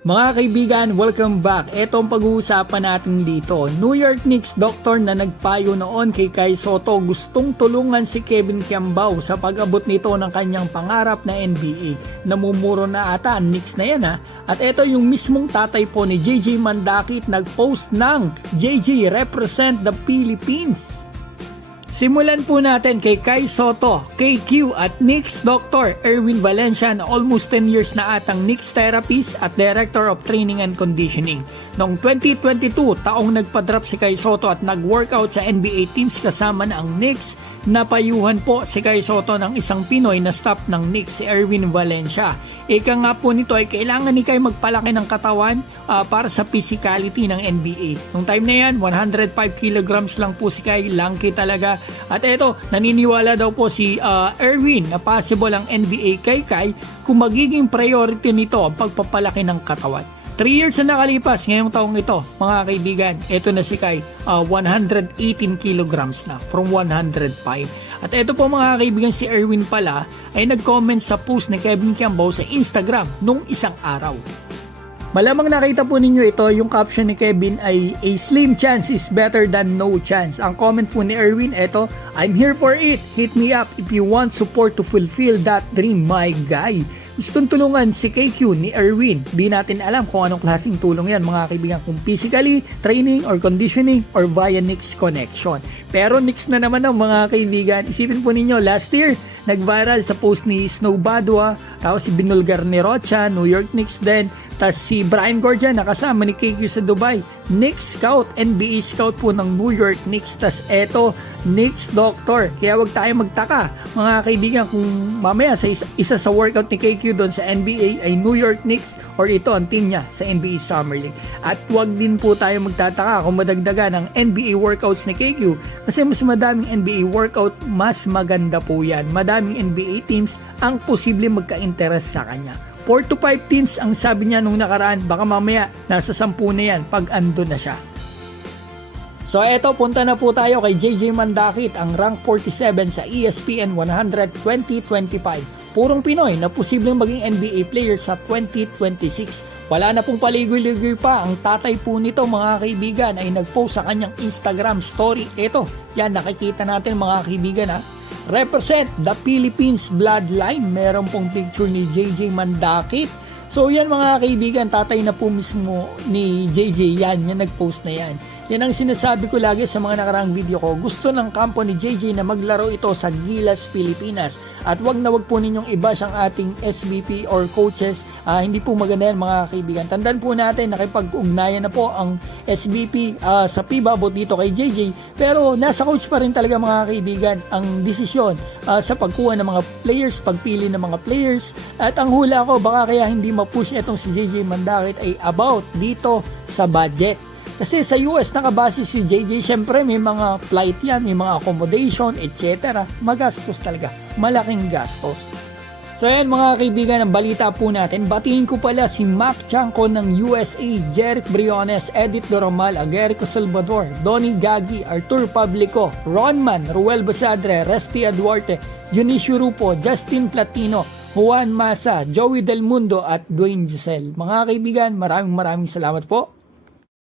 Mga kaibigan, welcome back. Ito ang pag-uusapan natin dito. New York Knicks doctor na nagpayo noon kay Kai Sotto gustong tulungan si Kevin Kiambao sa pag-abot nito ng kanyang pangarap na NBA. Namumuro na ata ang Knicks na yan ha. At ito yung mismong tatay po ni JJ Mandakit nag-post ng JJ represent the Philippines. Simulan po natin kay Kai Sotto, KQ at Knicks Dr. Erwin Valencia na almost 10 years na atang Knicks therapist at Director of Training and Conditioning. Noong 2022, taong nagpa-drop si Kai Sotto at nag-workout sa NBA teams kasama na ang Knicks, napayuhan po si Kai Sotto ng isang Pinoy na staff ng Knicks, si Erwin Valencia. Ika nga po nito ay kailangan ni Kai magpalaki ng katawan para sa physicality ng NBA. Noong time na yan, 105 kilograms lang po si Kai, lanky talaga. At eto, naniniwala daw po si Erwin na possible ang NBA kay Kai kung magiging priority nito ang pagpapalaki ng katawan. 3 years na nakalipas ngayong taong ito, mga kaibigan, eto na si Kai, 118 kilograms na from 105. At eto po mga kaibigan, si Erwin pala ay nag-comment sa post ni Kevin Kiambao sa Instagram nung isang araw. Malamang nakita po ninyo ito, yung caption ni Kevin ay a slim chance is better than no chance. Ang comment po ni Erwin, eto, I'm here for it, hit me up if you want support to fulfill that dream, my guy. Gustong tulungan si KQ ni Erwin. Di natin alam kung anong klaseng tulong yan mga kaibigan, kung physically, training or conditioning or via Knicks connection. Pero Knicks na naman ang mga kaibigan. Isipin po ninyo, last year nag-viral sa post ni Snow Badua, tapos si Binulgar ni Rocha, New York Knicks din, tapos si Brian Gordia nakasama ni KQ sa Dubai. Knicks scout, NBA scout po ng New York Knicks. Tapos eto, Knicks doctor. Kaya wag tayo magtaka mga kaibigan kung mamaya sa isa sa workout ni KQ doon sa NBA ay New York Knicks or ito ang team niya sa NBA Summer League. At wag din po tayo magtataka kung madagdagan ng NBA workouts ni KQ kasi mas madaming NBA workout, mas maganda po yan. Madaming NBA teams ang posible magka-interest sa kanya. 4 to 5 teams ang sabi niya nung nakaraan, baka mamaya nasa 10 na yan pag ando na siya. So eto, punta na po tayo kay JJ Mandakit, ang rank 47 sa ESPN 100 2025. Purong Pinoy na posibleng maging NBA player sa 2026. Wala na pong paligoy-ligoy pa, ang tatay po nito mga kaibigan ay nagpost sa kanyang Instagram story. Eto, yan nakikita natin mga kaibigan ha. Represent the Philippines bloodline. Meron pong picture ni JJ Mandakit. So yan mga kaibigan, tatay na po mismo ni JJ, yan nagpost na yan. Yan ang sinasabi ko lagi sa mga nakaraang video ko. Gusto ng kampo ni JJ na maglaro ito sa Gilas, Pilipinas. At wag na wag po ninyong iba siyang ating SVP or coaches. Hindi po maganda yan mga kaibigan. Tandaan po natin, nakipag-ugnayan na po ang SVP sa FIBA about dito kay JJ. Pero nasa coach pa rin talaga mga kaibigan ang desisyon sa pagkuha ng mga players, pagpili ng mga players. At ang hula ko, baka kaya hindi ma-push itong si JJ Mandakit ay about dito sa budget. Kasi sa US nakabase si JJ, syempre may mga flight yan, may mga accommodation, etc. Magastos talaga, malaking gastos. So ayan mga kaibigan, ang balita po natin, batiin ko pala si Mac Chanco ng USA, Jeric Briones, Edith Loromal, Agerico Salvador, Donnie Gagi, Artur Pablico, Ronman, Ruel Basadre, Restia Duarte, Junicio Rupo, Justin Platino, Juan Masa, Joey Del Mundo at Dwayne Giselle. Mga kaibigan, maraming salamat po.